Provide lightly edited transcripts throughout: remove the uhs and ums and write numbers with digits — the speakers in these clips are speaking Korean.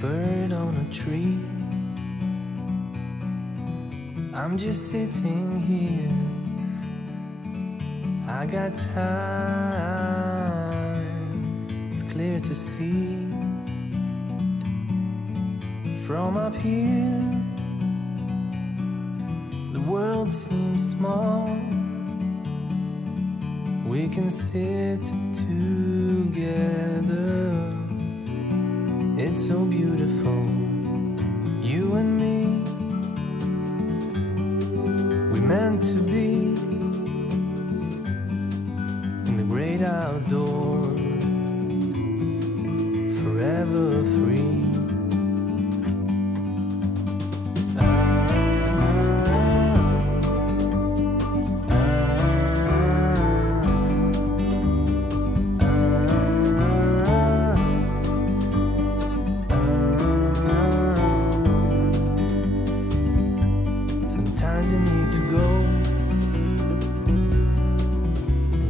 bird on a tree. I'm just sitting here. I got time. It's clear to see. From up here, the world seems small. We can sit together. It's so beautiful, you and me. We meant to be in the great outdoors, forever free.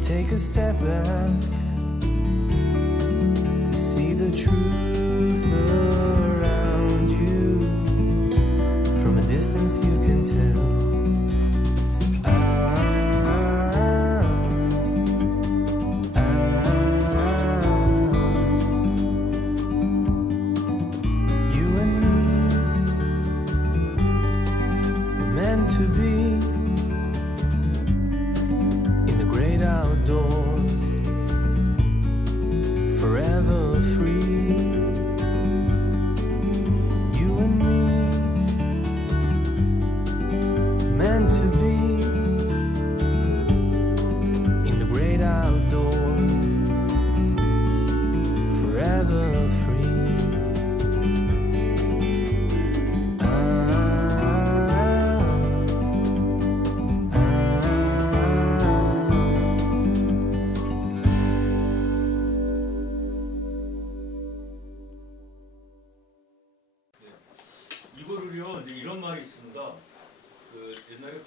Take a step back to see the truth around you. From a distance you can tell. You and me were meant to be outdoors, forever free. You and me, meant to be in the great outdoors, forever free. 이거를요, 이제 이런 말이 있습니다. 그 옛날에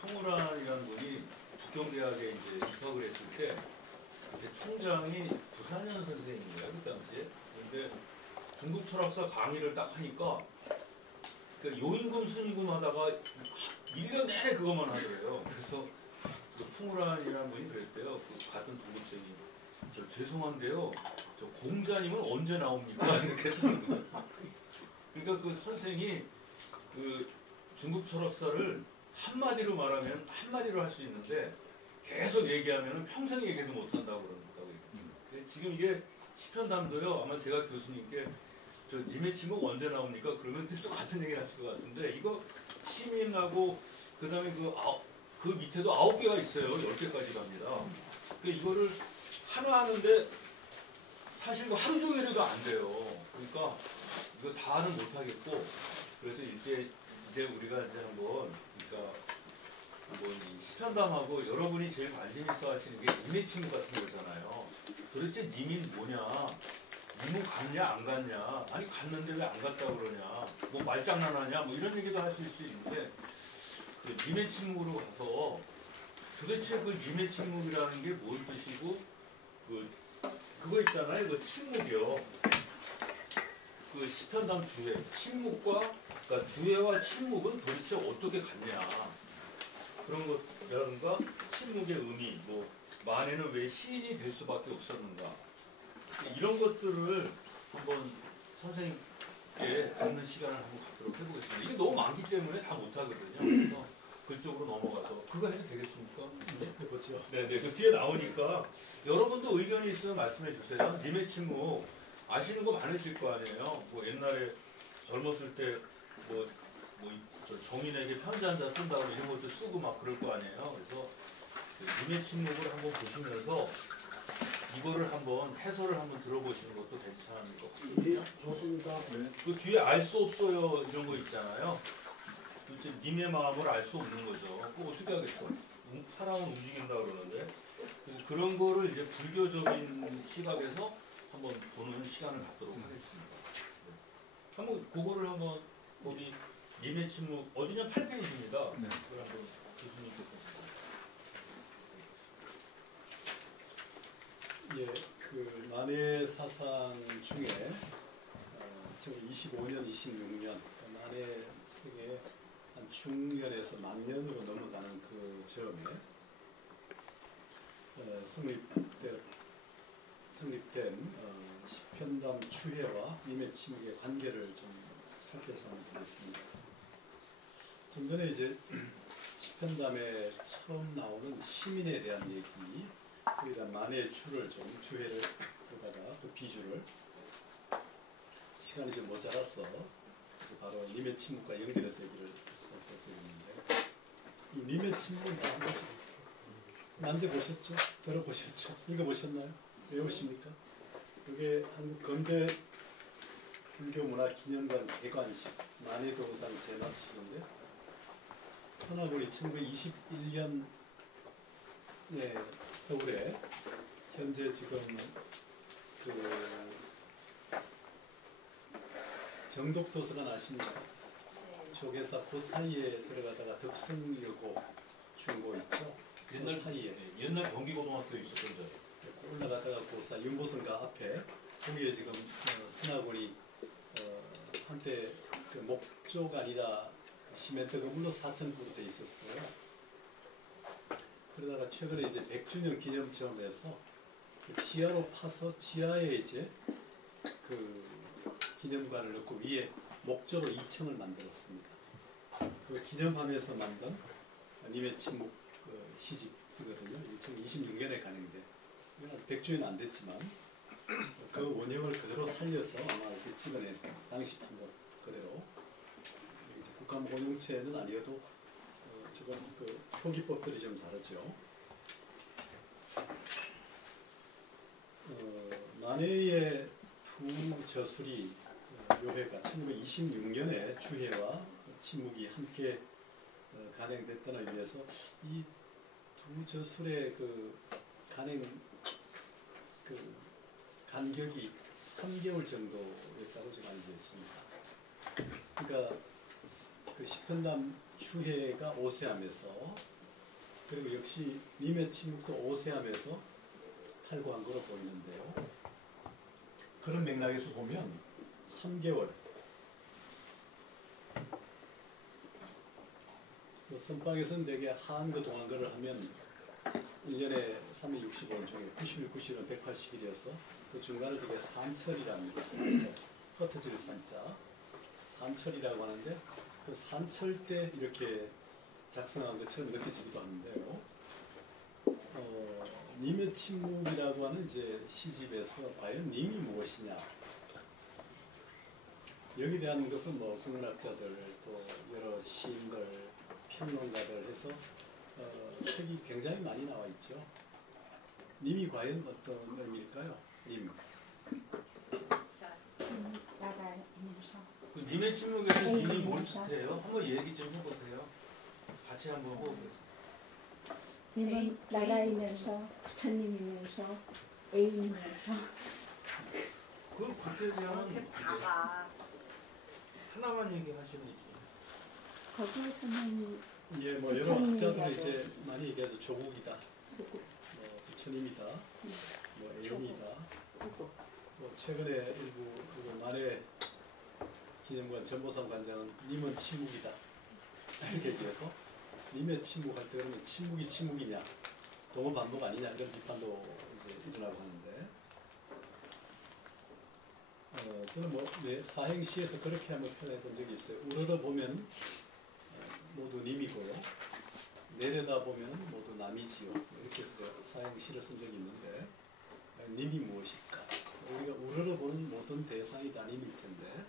풍우란이라는 분이 북경대학에 이제 입학을 했을 때, 이제 총장이 부산현 선생님이에요, 그 당시에. 근데 중국 철학사 강의를 딱 하니까, 그 요임금 순위금 하다가 1년 내내 그것만 하더래요. 그래서 그 풍우란이라는 분이 그랬대요. 그 같은 동급생이. 저 죄송한데요, 저 공자님은 언제 나옵니까? 이렇게 했다는 거예요. 그러니까 그 선생이 그 중국 철학사를 한마디로 말하면 한마디로 할 수 있는데 계속 얘기하면 평생 얘기도 못한다고 그런다고 얘기해요. 지금 이게 시편담도요. 아마 제가 교수님께 저 님의 침묵 언제 나옵니까? 그러면 또 같은 얘기 하실 것 같은데 이거 시민하고 그 다음에 그 밑에도 9개가 있어요. 10개까지 갑니다. 그러니까 이거를 하나 하는데 사실 뭐 하루 종일도 안 돼요. 그러니까 이거 다는 못하겠고, 그래서 이제 우리가 이제 한번, 그러니까 뭐 시편담하고 여러분이 제일 관심 있어 하시는 게 님의 친구 같은 거잖아요. 도대체 님이 뭐냐? 님은 갔냐 안 갔냐? 아니 갔는데 왜 안 갔다고 그러냐? 뭐 말장난하냐? 뭐 이런 얘기도 하실 수 있는데, 그 님의 친구로 가서 도대체 그 님의 친구라는 게 뭘 뜻이고, 그거 있잖아요. 그 침묵이요. 그 시편담 주회, 침묵과, 그러니까 주회와 침묵은 도대체 어떻게 같냐. 그런 것이라든가, 침묵의 의미, 뭐, 만에는 왜 시인이 될 수밖에 없었는가. 이런 것들을 한번 선생님께 듣는 시간을 한번 갖도록 해보겠습니다. 이게 너무 많기 때문에 다 못하거든요. 그래서 그쪽으로 넘어가서, 그거 해도 되겠습니까? 네, 해보죠. 네네, 그 뒤에 나오니까, 여러분도 의견이 있으면 말씀해 주세요. 님의 침묵. 아시는 거 많으실 거 아니에요. 뭐 옛날에 젊었을 때 저 정인에게 편지 한 장 쓴다고 이런 것도 쓰고 막 그럴 거 아니에요. 그래서 님의 침묵을 한번 보시면서 이거를 한번 해설을 한번 들어보시는 것도 괜찮을 것 같거든요. 예, 좋습니다. 네. 그 뒤에 알 수 없어요 이런 거 있잖아요. 도대체 님의 마음을 알 수 없는 거죠. 그거 어떻게 하겠어? 사람은 움직인다 그러는데. 그래서 그런 거를 이제 불교적인 시각에서 한번 보는 시간을 갖도록 하겠습니다. 한번 그거를 한번 우리 님의 침묵 어디냐 8페이지입니다. 네. 그걸 한번 교수님께 예, 그 만해 사상 중에 25년, 26년 만해 세계 한 중년에서 만년으로 넘어가는 그 점에 성립된 시편담 추회와 님의 침묵의 관계를 좀 살펴서 한번 보겠습니다. 좀 전에 이제 시편담에 처음 나오는 시민에 대한 얘기, 그에 대한 만해의 추를 좀 추회를 보다가 그 비주를 시간이 좀 모자라서 바로 님의 침묵과 연결해서 얘기를 살펴보겠는데, 이 님의 침묵은 다 한 번씩 만져보셨죠? 들어보셨죠? 읽어보셨나요? 외우십니까? 이게 한국 건대 불교문화기념관 개관식 만해동상 제막식인데, 선화골이 1921년에 서울에 현재 지금 그 정독도서관 아십니까? 조계사 그 사이에 들어가다가 덕성여고 중고 있죠? 옛날 그 사이에 옛날 경기고등학교 있었던 데 올라가다가 그 사이 윤보선가 앞에 거기에 지금 선화골이 한때 그 목조가 아니라 시멘트 건물로 4,000부로 돼 있었어요. 그러다가 최근에 이제 100주년 기념체험에서 그 지하로 파서 지하에 이제 그 기념관을 넣고 위에 목조로 2층을 만들었습니다. 그 기념하면서 만든 님의 침묵 그 시집이거든요. 2026년에 간행돼. 아직 100주년 안 됐지만 그 원형을 그대로 살려서 아마 이렇게 찍어낸 당시 판본 그대로. 국가문공용체는 아니어도 조금 그 표기법들이 좀 다르죠. 만해의 두 저술이 묘회가 1926년에 추회와 침묵이 함께 간행됐다는 의미에서 이 두 저술의 그 간행 그 간격이 3개월 정도였다고 제가 알고 있습니다. 그러니까 그 시편담 추회가 오세하면서, 그리고 역시 님의 침묵도 오세하면서 탈고한 것으로 보이는데요. 그런 맥락에서 보면 3개월 선방에서는 대개 하한거 동안거를 하면 1년에 365일 중에 90일, 90일은 180일이어서 그 중간을 되게 산철이랍니다. 산철. 흩어질 산자. 산철이라고 하는데 그 산철 때 이렇게 작성한 것처럼 느껴지기도 하는데요. 님의 침묵이라고 하는 이제 시집에서 과연 님이 무엇이냐. 여기에 대한 것은 뭐 국문학자들 또 여러 시인들, 평론가들 해서 책이 굉장히 많이 나와 있죠. 님이 과연 어떤 의미일까요? 님. 그 님의 침묵에서 님이 뭘 뜻해요? 한번 얘기 좀 해보세요. 같이 한번 해보겠습니다. 님은 나라이면서 부처님이면서 애인이면서 그 구체적으로는 하나만 얘기하시는지. 거기에서는 예, 뭐 여러 학자들이 이제 많이 얘기하죠. 조국이다, 뭐 부처님이다, 뭐 애인이다. 뭐 최근에 일부 그 만해 기념관 전보상 관장은 님은 침묵이다 이렇게 얘기해서 님의 침묵할 때 그러면 침묵이 침묵이냐, 동원 반복 아니냐 이런 비판도 이제 일어나고 하는데, 저는 뭐 사행시에서 그렇게 한번 표현해 본 적이 있어요. 우러러 보면 모두 님이고요, 내려다 보면 모두 남이지요. 이렇게 해서 사행시를 쓴 적이 있는데, 님이 무엇일까? 우리가 우러러 보는 모든 대상이 다 님일 텐데,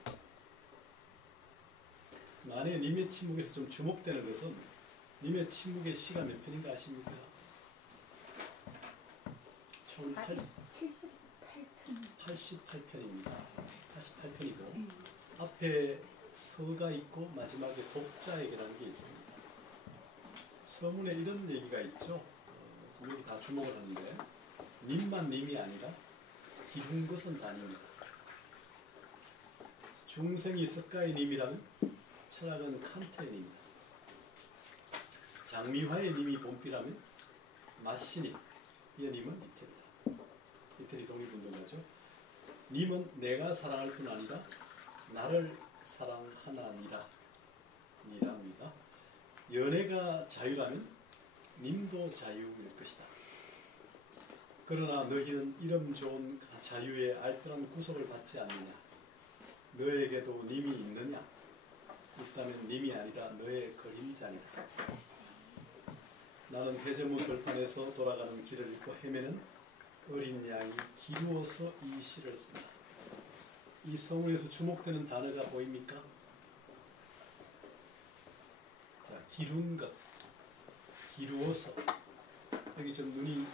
만약에 님의 침묵에서 좀 주목되는 것은 님의 침묵의 시가 몇 편인가 아십니까? 총 88편입니다. 88편이고 앞에 서가 있고 마지막에 독자에게라는 게 있습니다. 서문에 이런 얘기가 있죠. 여기 다 주목을 하는데, 님만 님이 아니라 기른 것은 다 님이다. 중생이 석가의 님이라면 철학은 칸트의 님이다. 장미화의 님이 봄비라면 마시니 이 님은 이태리다. 이태리 독립운동가죠. 님은 내가 사랑할 뿐 아니라 나를 사랑하나니라 니랍니다. 연애가 자유라면 님도 자유일 것이다. 그러나 너희는 이름 좋은 자유의 알뜰한 구속을 받지 않느냐? 너에게도 님이 있느냐? 있다면 님이 아니라 너의 그림자니라. 나는 회전문 들판에서 돌아가는 길을 잃고 헤매는 어린 양이 기루어서 이 시를 쓴다. 이 성문에서 주목되는 단어가 보입니까? 자, 기룬 것, 기루어서. 여기 좀 눈이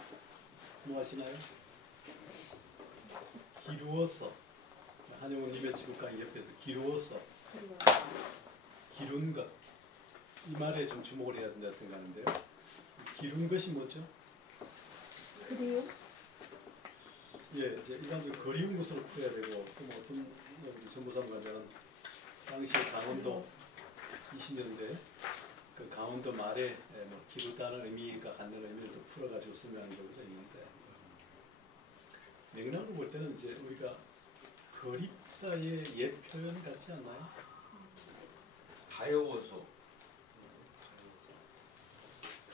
뭐 하시나요? 기루어서. 한영훈님의 지국강의 옆에서 기루어서. 기룬 것. 이 말에 좀 주목을 해야 된다 생각하는데요. 기룬 것이 뭐죠? 그리요? 예, 이제 일반적으로 그리운 것으로 풀어야 되고, 또 뭐 어떤 우리 전무상 가면 당시 강원도 20년대 그 강원도 말에 뭐 기루다는 의미가 갖는 의미를 또 풀어가지고 설명하는 경우가 있는데, 맥락으로 볼 때는 이제 우리가 그립다의 옛 표현 같지 않나요? 가여워서.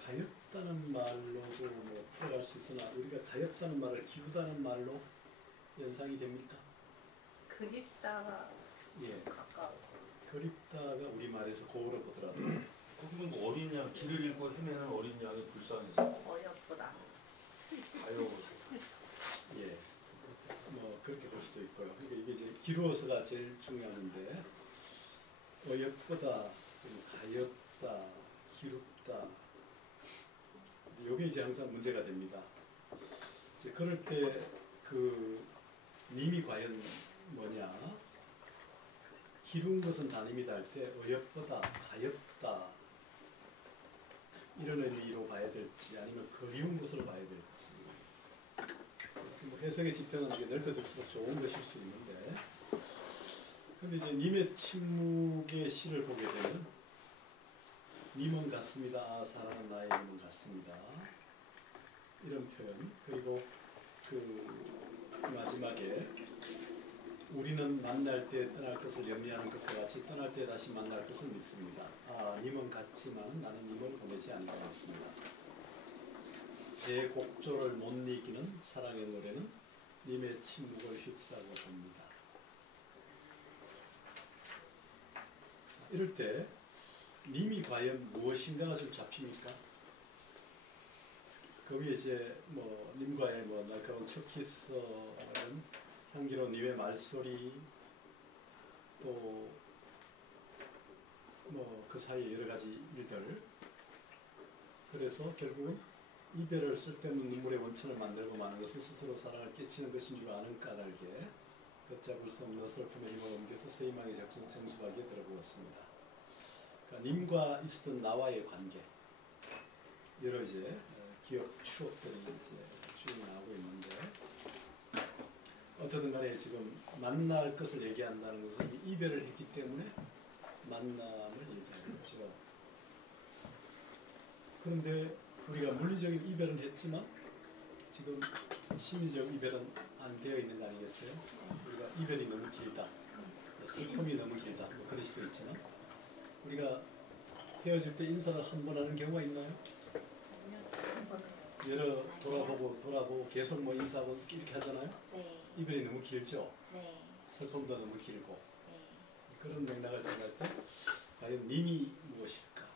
가엾다는 말로도 뭐 풀어갈 수 있으나 우리가 가엾다는 말을 기우다는 말로 연상이 됩니까? 그립다가 예, 가까워. 그립다가 우리말에서 고우로 보더라도 거기는 뭐 어린 양, 길을 잃고 헤매는 어린 양이 불쌍해서 어렵구나. 가여워서. 예, 뭐 그렇게 볼 수도 있고요. 그러니까 이게 이제 기루어서가 제일 중요한데 어여쁘다, 가엾다, 기룹다. 이게 이제 항상 문제가 됩니다. 이제 그럴 때 그 님이 과연 뭐냐? 기룬 것은 단임이다 할 때 어여쁘다, 가엾다 이런 의미로 봐야 될지 아니면 그리운 것으로 봐야 될지 뭐 해석의 지평은 이게 넓혀둘수록 좋은 것일 수 있는데, 근데 이제 님의 침묵의 시를 보게 되면 님은 같습니다. 사랑은 나의 님은 같습니다. 이런 표현. 그리고 그 마지막에 우리는 만날 때 떠날 것을 염려하는 것과 같이 떠날 때 다시 만날 것을 믿습니다. 아, 님은 같지만 나는 님을 보내지 않을 것 같습니다. 제 곡조를 못 이기는 사랑의 노래는 님의 침묵을 휩싸고 봅니다. 이럴 때 님이 과연 무엇인가가 좀 잡힙니까? 그 위에 이제 뭐 님과의 뭐 날카로운 첫 키스는 향기로운 님의 말소리, 또 뭐 그 사이에 여러 가지 일들. 그래서 결국은 이별을 쓸데없는 눈물의 원천을 만들고 마는 것은 스스로 사랑을 깨치는 것인 줄 아는 까닭에 걷잡을 수 없는 슬픔의 힘을 옮겨서 세이망의 정수하기에 들어보았습니다. 그러니까 님과 있었던 나와의 관계, 여러 이제 기억 추억들이 이제 쭉 나오고 있는데, 어떻든 간에 지금 만날 것을 얘기한다는 것은 이별을 했기 때문에 만남을 얘기하는 거죠. 그런데 우리가 물리적인 이별은 했지만 지금 심리적 이별은 안 되어 있는 거 아니겠어요? 우리가 이별이 너무 길다, 슬픔이 너무 길다, 뭐 그럴 수도 있지만 우리가 헤어질 때 인사를 한 번 하는 경우가 있나요? 여러 돌아보고 계속 뭐 인사하고 이렇게 하잖아요? 네. 이별이 너무 길죠? 네. 슬픔도 너무 길고. 네. 그런 맥락을 생각할 때 과연 님이 무엇일까?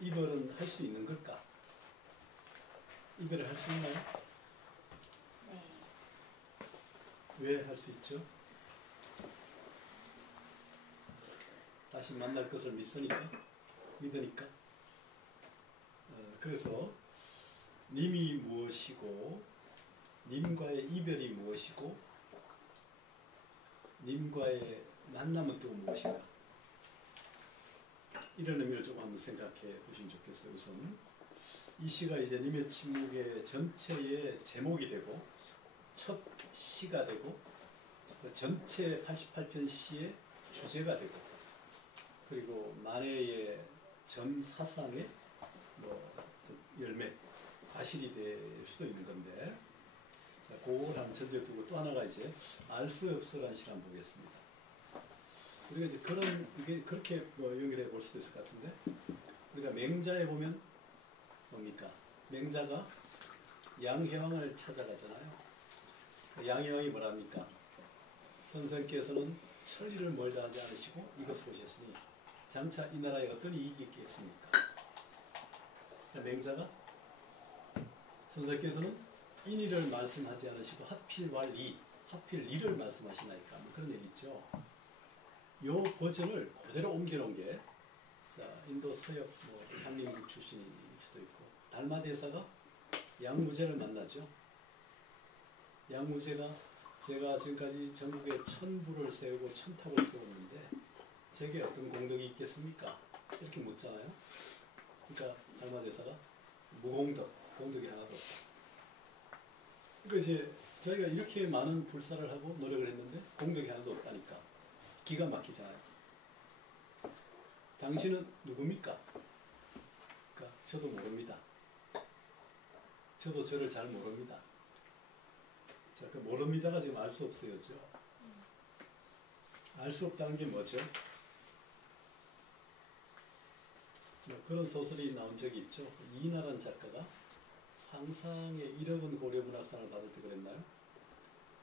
이별은 할 수 있는 걸까? 이별을 할 수 있나요? 네. 왜 할 수 있죠? 다시 만날 것을 믿으니까. 그래서 님이 무엇이고, 님과의 이별이 무엇이고, 님과의 만남은 또 무엇인가? 이런 의미를 조금 한번 생각해 보시면 좋겠어요. 우선 이 시가 이제 님의 침묵의 전체의 제목이 되고 첫 시가 되고 전체 88편 시의 주제가 되고, 그리고 만해의 전 사상의 뭐 열매, 과실이 될 수도 있는 건데, 자, 그걸 한번 전제에 두고 또 하나가 이제 알 수 없어라는 시를 한번 보겠습니다. 우리가 이제 이게 그렇게 뭐 연결해 볼 수도 있을 것 같은데, 우리가 맹자에 보면 뭡니까? 맹자가 양해왕을 찾아가잖아요. 양해왕이 뭐랍니까? 선생께서는 천리를 멀다 하지 않으시고 이것을 오셨으니 장차 이 나라에 어떤 이익이 있겠습니까? 맹자가 선생께서는 인의를 말씀하지 않으시고 하필 리를 말씀하시나이까, 뭐 그런 얘기 있죠. 요 버전을 그대로 옮겨놓은 게, 자, 인도 서역 뭐 한민국 출신일 수도 있고, 달마대사가 양무제를 만나죠. 양무제가 제가 지금까지 전국에 1000부를 세우고 1000탑을 세웠는데 제게 어떤 공덕이 있겠습니까? 이렇게 묻잖아요. 그러니까 달마대사가 무공덕, 공덕이 하나도 없다. 그러니까 이제 저희가 이렇게 많은 불사를 하고 노력을 했는데 공덕이 하나도 없다니까 기가 막히잖아요. 당신은 누굽니까? 그러니까 저도 모릅니다. 저도 저를 잘 모릅니다. 자, 그 모릅니다가 지금 알 수 없어요죠. 알 수 없다는 게 뭐죠? 그런 소설이 나온 적이 있죠. 이인하라는 작가가 상상의 1억 원 고려문학상을 받을 때 그랬나요?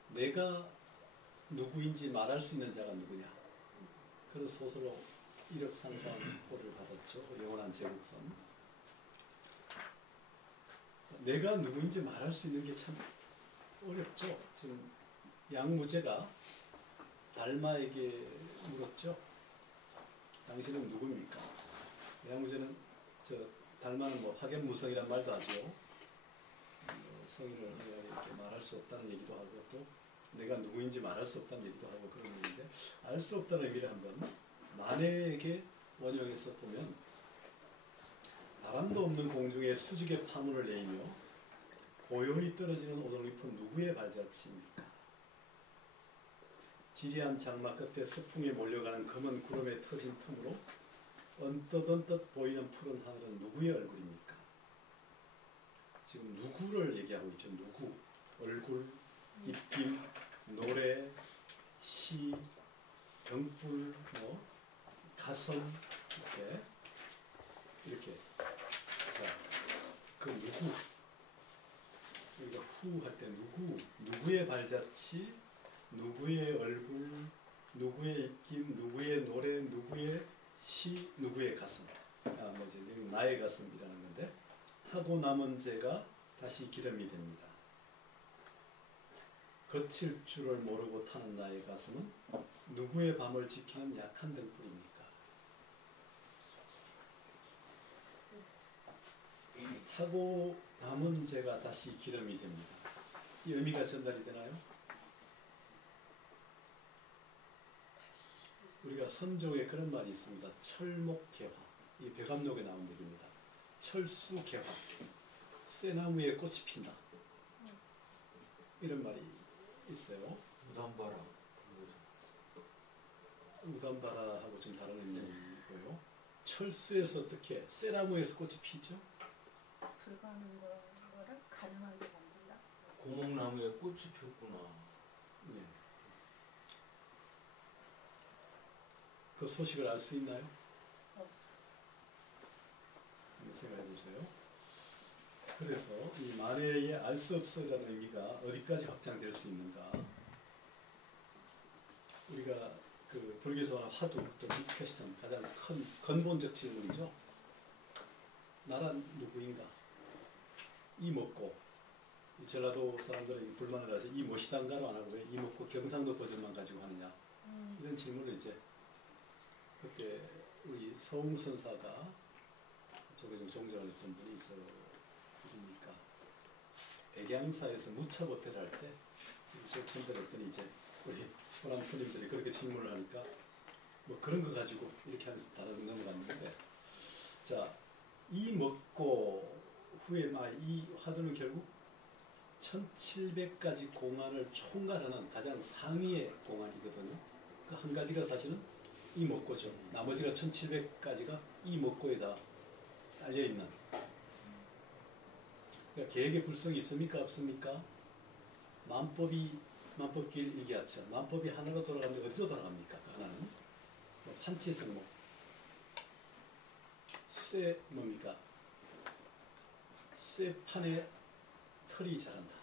내가 누구인지 말할 수 있는 자가 누구냐. 그런 소설로 1억 상상고를 받았죠. 영원한 제국선. 내가 누구인지 말할 수 있는 게 참 어렵죠. 지금 양무제가 달마에게 물었죠. 당신은 누굽니까? 양무제는 달마는 뭐 학연무성이란 말도 하죠. 성인을 이렇게 말할 수 없다는 얘기도 하고 또 내가 누구인지 말할 수 없다는 얘기도 하고 그런 얘기인데, 알 수 없다는 의미를 한번 만해에게 원형해서 보면, 바람도 없는 공중에 수직의 파문을 내이며 고요히 떨어지는 오돌잎은 누구의 발자취입니까? 지리한 장막 끝에 서풍에 몰려가는 검은 구름에 터진 틈으로 언뜻 보이는 푸른 하늘은 누구의 얼굴입니까? 지금 누구를 얘기하고 있죠. 누구, 얼굴, 입김, 노래, 시, 등불, 뭐 가슴, 이렇게. 자, 그 누구, 우리가 후 할 때 누구의 발자취, 누구의 얼굴, 누구의 입김, 누구의 노래, 누구의 시, 누구의 가슴. 뭐지, 나의 가슴이라는 건데, 하고 남은 죄가 다시 기름이 됩니다. 거칠 줄을 모르고 타는 나의 가슴은 누구의 밤을 지키는 약한 등불입니까? 타고 남은 죄가 다시 기름이 됩니다. 이 의미가 전달이 되나요? 우리가 선조에 그런 말이 있습니다. 철목개화. 이 백암록에 나온 얘기입니다. 철수개화. 쇠나무에 꽃이 핀다. 이런 말이 있어요. 무담바라. 우담바라하고 좀 다른 의미고요. 철수에서 어떻게 쇠나무에서 꽃이 피죠? 불가능한 거를 가능하게 만든다. 고목나무에 꽃이 폈구나. 네. 그 소식을 알 수 있나요? 없어. 한번 생각해 보세요. 그래서 이 만해의 알 수 없어라는 의미가 어디까지 확장될 수 있는가? 우리가 그 불교에서 말하는 화두, 또 퀘스천, 가장 큰 근본적 질문이죠. 나란 누구인가? 이 먹고, 전라도 사람들은 불만을 하죠. 이 무엇이단가로 안 하고 왜 이 먹고 경상도 버전만 가지고 하느냐? 이런 질문을 이제 그때 우리 서웅선사가 저게 좀 종전을 했던 분이 누굽니까? 백양사에서 무차보태를 할 때 전달했더니 이제 우리 호남 스님들이 그렇게 질문을 하니까 뭐 그런 거 가지고 이렇게 하면서 다른 넘어갔는데, 자, 이 먹고 후에 이 화두는 결국 1700가지 공안을 총괄하는 가장 상위의 공안이거든요. 그 한 가지가 사실은 이 먹고죠. 나머지가 1700가지가 이 먹고에 다 알려있는. 그러니까 계획의 불성이 있습니까? 없습니까? 만법길 일기하처. 만법이 하나로 돌아가는데 어디로 돌아갑니까? 그 하나는 판치성목. 쇠 뭡니까? 쇠판에 털이 자란다.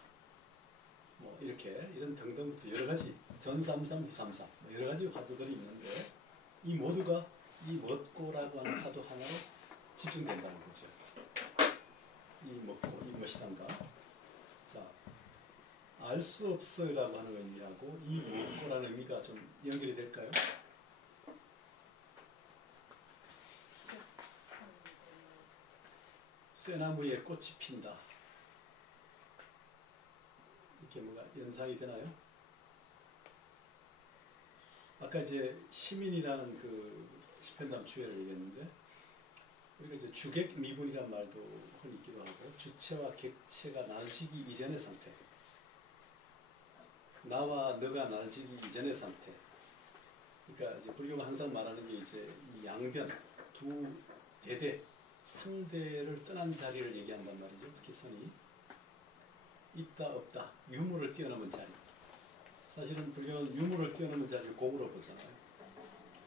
뭐 이렇게 이런 등등부터 여러 가지 전삼삼, 후삼삼 뭐 여러 가지 화두들이 있는데 이 모두가 이 멋고라고 하는 화두 하나로 집중된다는 거죠. 이 멋고, 이 멋이단다. 자, 알 수 없어라고 하는 의미하고 이 멋고라는 의미가 좀 연결이 될까요? 쇠나무에 꽃이 핀다. 이렇게 뭐가 연상이 되나요? 아까 이제 시민이라는 그 시편담 주회를 얘기했는데 우리가 이제 주객 미분이란 말도 흔히 있기도 하고 주체와 객체가 나눠지기 이전의 상태, 나와 너가 나눠지기 이전의 상태. 그러니까 이제 불교가 항상 말하는 게 이제 이 양변, 두 대대, 상대를 떠난 자리를 얘기한단 말이죠. 특히 선이 있다 없다, 유무를 뛰어넘은 자리. 사실은 불교는 유무를 뛰어넘은 자리를 공으로 보잖아요.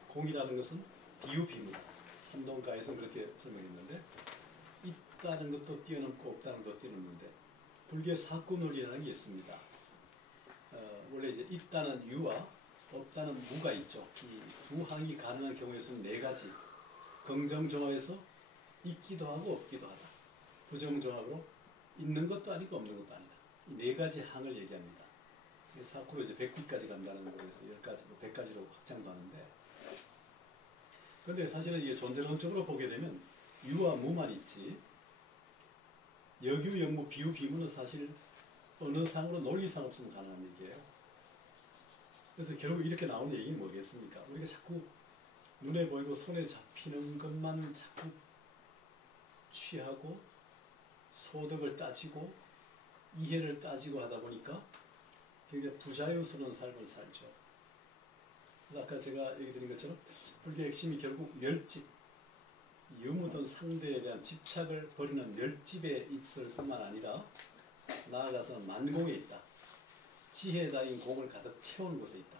공이라는 것은 비유비무. 삼동가에서는 그렇게 설명했는데 있다는 것도 뛰어넘고 없다는 것도 뛰어넘는데 불교의 사구논리라는 게 있습니다. 원래 이제 있다는 유와 없다는 무가 있죠. 이 두 항이 가능한 경우에서는 네 가지. 긍정정합에서 있기도 하고 없기도 하다. 부정정합으로 있는 것도 아니고 없는 것도 아니다. 이 네 가지 항을 얘기합니다. 사쿠로 이제 100기까지 간다는 거에서 10가지, 100가지로 확장도 하는데 그런데 사실은 이게 존재론적으로 보게 되면 유와 무만 있지 역유, 역무, 비유, 비무는 사실 어느 상으로 논리상 없으면 가능한 얘기예요. 그래서 결국 이렇게 나오는 얘기는 뭐겠습니까? 우리가 자꾸 눈에 보이고 손에 잡히는 것만 자꾸 취하고 소득을 따지고 이해를 따지고 하다 보니까 굉장히 부자유스러운 삶을 살죠. 그래서 아까 제가 얘기 드린 것처럼 불교의 핵심이 결국 멸집, 유무든 상대에 대한 집착을 버리는 멸집에 있을 뿐만 아니라 나아가서는 만공에 있다. 지혜에 달인 공을 가득 채우는 곳에 있다.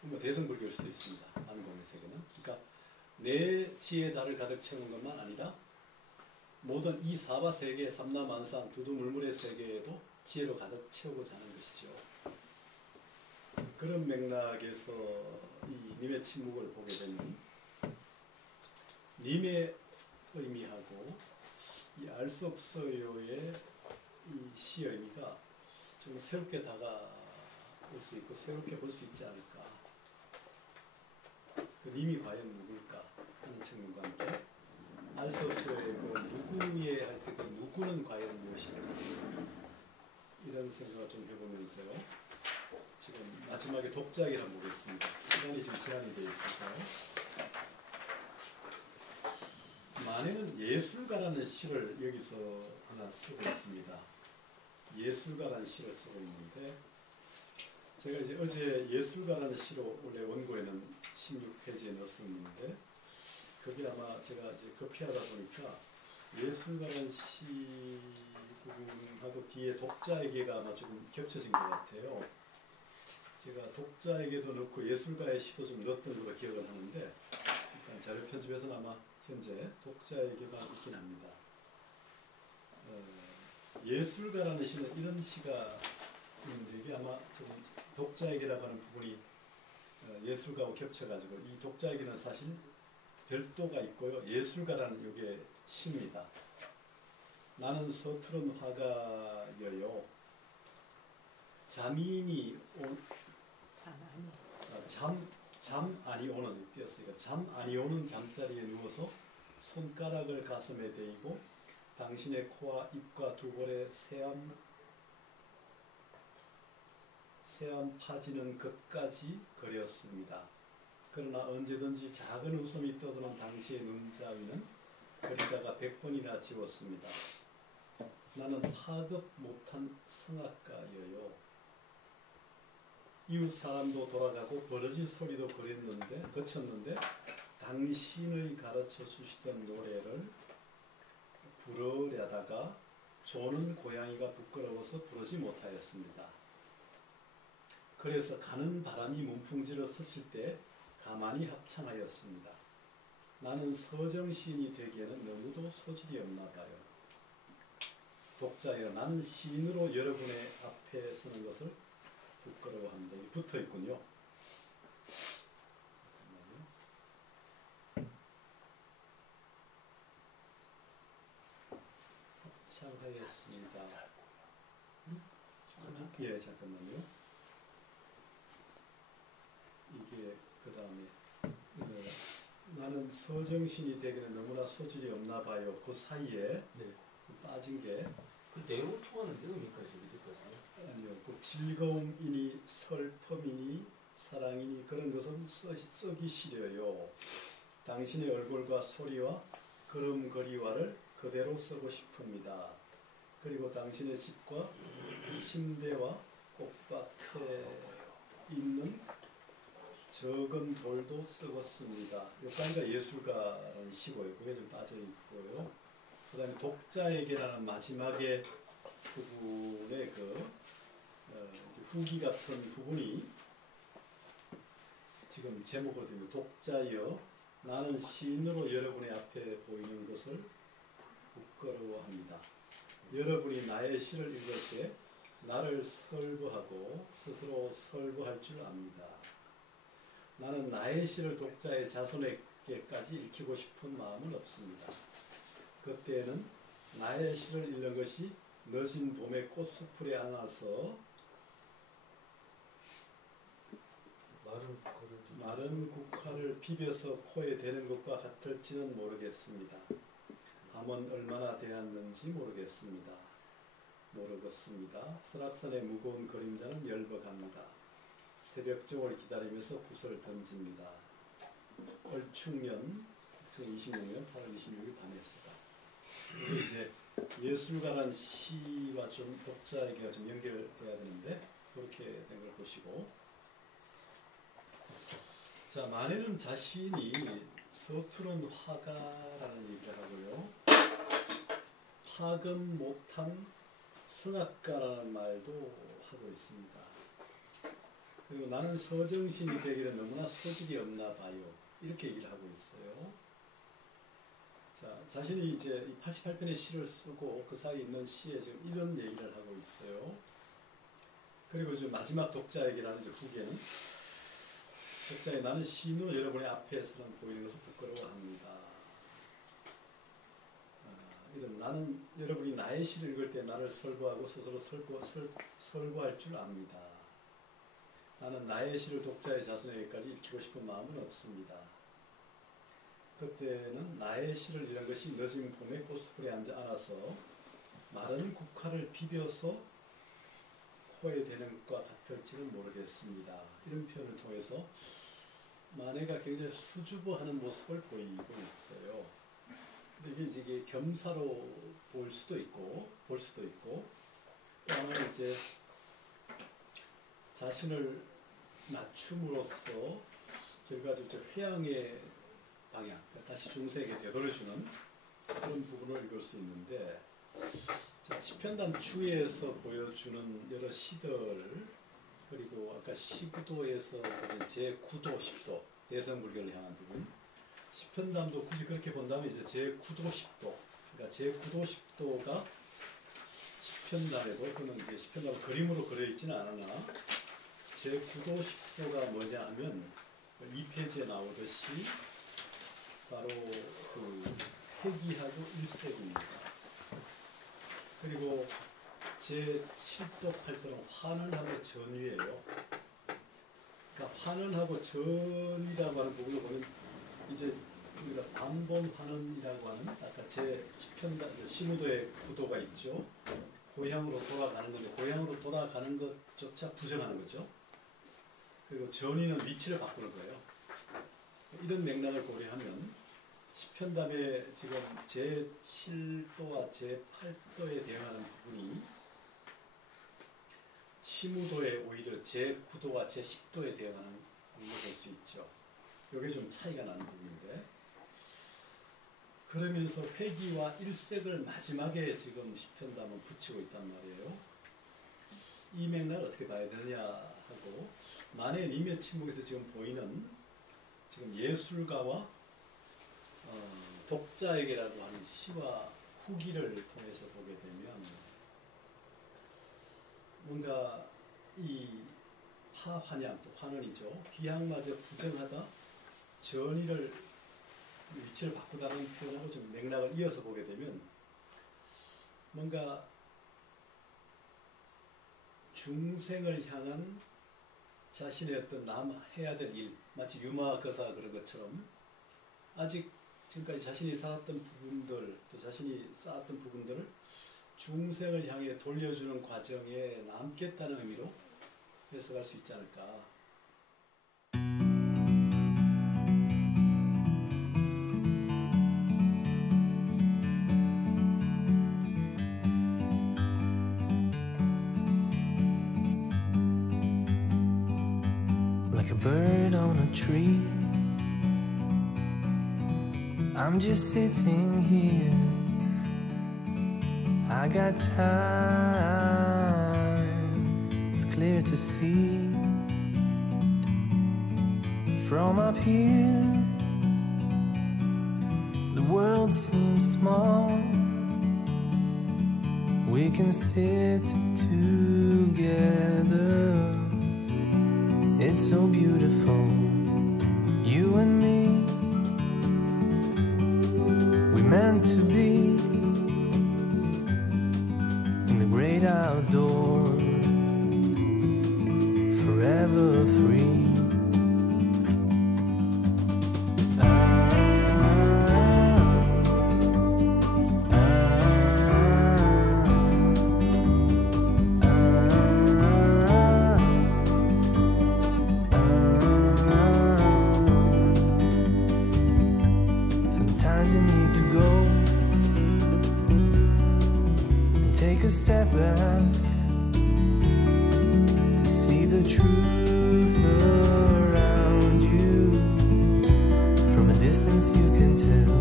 뭐 대성불교일 수도 있습니다. 만공의 세계는. 그러니까 내 지혜의 달을 가득 채우는 것만 아니라 모든 이 사바 세계, 삼라만상, 두두물물의 세계에도 지혜로 가득 채우고자 하는 것이죠. 그런 맥락에서 이 님의 침묵을 보게 되면 님의 의미하고 이 알 수 없어요의 이 시의 의미가 좀 새롭게 다가올 수 있고 새롭게 볼 수 있지 않을까. 그 님이 과연 누굴까 하는 측면과 함께 알 수 없어요의 그 누구의 할 때 그 누구는 과연 무엇일까 이런 생각을 좀 해보면서요. 지금 마지막에 독자에게 한번 보겠습니다. 시간이 좀 제한이 되어 있어서 만에는 예술가라는 시를 여기서 하나 쓰고 있습니다. 예술가라는 시를 쓰고 있는데 제가 이제 어제 예술가라는 시로 원래 원고에는 16페이지에 넣었었는데 그게 아마 제가 이제 급히하다 보니까 예술가라는 시 부분하고 뒤에 독자에게가 아마 조금 겹쳐진 것 같아요. 제가 독자에게도 넣고 예술가의 시도 좀 넣었던 걸로 기억을 하는데 일단 자료 편집에서는 아마 현재 독자에게만 있긴 합니다. 예술가라는 시는 이런 시가 있는데 이게 아마 좀 독자에게라고 하는 부분이 예술가하고 겹쳐가지고 이 독자에게는 사실 별도가 있고요. 예술가라는 이게 시입니다. 나는 서투른 화가여요. 잠인이 잠 아니 오는 띄었으니까 잠 아니 오는 잠자리에 누워서 손가락을 가슴에 대이고 당신의 코와 입과 두 볼에 새암 파지는 것까지 그렸습니다. 그러나 언제든지 작은 웃음이 떠도는 당시의 눈자위는 그리다가 100번이나 지웠습니다. 나는 파급 못한 성악가여요. 이웃 사람도 돌아가고 버러지 소리도 거쳤는데 당신의 가르쳐 주시던 노래를 부르려다가 조는 고양이가 부끄러워서 부르지 못하였습니다. 그래서 가는 바람이 문풍지러 섰을 때 가만히 합창하였습니다. 나는 서정시인이 되기에는 너무도 소질이 없나 봐요. 독자여, 나는 시인으로 여러분의 앞에 서는 것을 부끄러워합니다. 이게 붙어 있군요. 합창하였습니다. 예, 잠깐만요. 이게 그 다음에 나는 서정신이 되기는 너무나 소질이 없나 봐요. 그 사이에 네. 빠진 게 그 내용 통하는데 의미까지 어디까지? 아니요. 그 즐거움이니 슬픔이니 사랑이니 그런 것은 쓰기 싫어요. 당신의 얼굴과 소리와 걸음걸이와를 그대로 쓰고 싶습니다. 그리고 당신의 집과 침대와 꽃밭에 있는 적은 돌도 쓰겠습니다. 여기까지가 예술가라는 시고요. 그게 좀 빠져 있고요. 그 다음에 독자에게라는 마지막에 부분의 후기 같은 부분이 지금 제목으로 되면 독자여, 나는 시인으로 여러분의 앞에 보이는 것을 부끄러워합니다. 여러분이 나의 시를 읽을 때 나를 설부하고 스스로 설부할 줄 압니다. 나는 나의 시를 독자의 자손에게까지 읽히고 싶은 마음은 없습니다. 그때는 나의 시를 읽는 것이 늦은 봄의 꽃수풀에 안아서 마른 국화를 비벼서 코에 대는 것과 같을지는 모르겠습니다. 밤은 얼마나 되었는지 모르겠습니다. 설악산의 무거운 그림자는 열버갑니다. 새벽종을 기다리면서 붓을 던집니다. 얼충년 2026년 8월 26일 밤에 쓰다. 이제 예술가란 시와 좀 독자에게 좀 연결해야 되는데 그렇게 된 걸 보시고, 자, 만해는 자신이 서투른 화가라는 얘기를 하고요. 파금 못한 성악가라는 말도 하고 있습니다. 그리고 나는 서정신이 되기는 너무나 소질이 없나 봐요. 이렇게 얘기를 하고 있어요. 자, 자신이 이제 88편의 시를 쓰고 그 사이에 있는 시에 지금 이런 얘기를 하고 있어요. 그리고 지금 마지막 독자에게라는 이제 후기에는 독자에 나는 시인으로 여러분의 앞에서는 보이는 것을 부끄러워합니다. 이런 나는 여러분이 나의 시를 읽을 때 나를 설부하고 스스로 설부할 줄 압니다. 나는 나의 시를 독자의 자손에게까지 읽히고 싶은 마음은 없습니다. 그때는 나의 시를 읽는 것이 늦은 봄에 꽃수풀에 앉아 안아서 마른 국화를 비벼서 코에 대는 것과 같을지는 모르겠습니다. 이런 표현을 통해서 만해가 굉장히 수줍어하는 모습을 보이고 있어요. 근데 이게 겸사로 볼 수도 있고 또 하나는 이제 자신을 낮춤으로써 결과적으로 회양의 방향, 다시 중세에게 되돌려주는 그런 부분을 읽을 수 있는데, 자, 시편단 추에서 보여주는 여러 시들, 그리고 아까 시구도에서 제9도, 10도, 대성불교를 향한 부분, 시편단도 굳이 그렇게 본다면 이제 제9도, 10도, 그러니까 제9도, 10도가 시편단에도, 그는 이제 시편단은 그림으로 그려 있지는 않으나 제9도, 10도가 뭐냐 하면 2페이지에 나오듯이 바로 그 회기하고 일색입니다. 그리고 제7도, 8도는 환원하고 전위예요. 그러니까 환원하고 전이라고 하는 부분을 보면 이제 우리가 반본 환원이라고 하는 아까 제10편단 시무도의 구도가 있죠. 고향으로 돌아가는 건데 고향으로 돌아가는 것조차 부정하는 거죠. 그리고 전위는 위치를 바꾸는 거예요. 이런 맥락을 고려하면 시편답의 지금 제7도와 제8도에 대응하는 부분이 시무도에 오히려 제9도와 제10도에 대응하는 부분을 볼 수 있죠. 이게 좀 차이가 나는 부분인데, 그러면서 회기와 일색을 마지막에 지금 시편답은 붙이고 있단 말이에요. 이 맥락을 어떻게 봐야 되느냐 하고, 만해 님의 침묵에서 지금 보이는 지금 예술가와 독자에게라고 하는 시와 후기를 통해서 보게 되면 뭔가 이 파환양, 또 환원이죠. 비양마저 부정하다 전의를 위치를 바꾸다는 표현하고 좀 맥락을 이어서 보게 되면 뭔가 중생을 향한 자신의 어떤 해야 될 일, 마치 유마거사 그런 것처럼 아직 지금까지 자신이 살았던 부분들, 또 자신이 쌓았던 부분들을 중생을 향해 돌려주는 과정에 남겠다는 의미로 해석할 수 있지 않을까. Like a bird on a tree, I'm just sitting here. I got time, it's clear to see. From up here, the world seems small. We can sit together. It's so beautiful, you and me. We meant to be in the great outdoors, forever free. Sometimes you need to go and take a step back to see the truth around you. From a distance you can tell.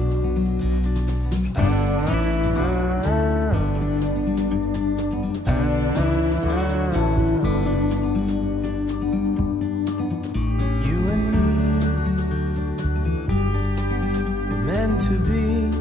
You and me were meant to be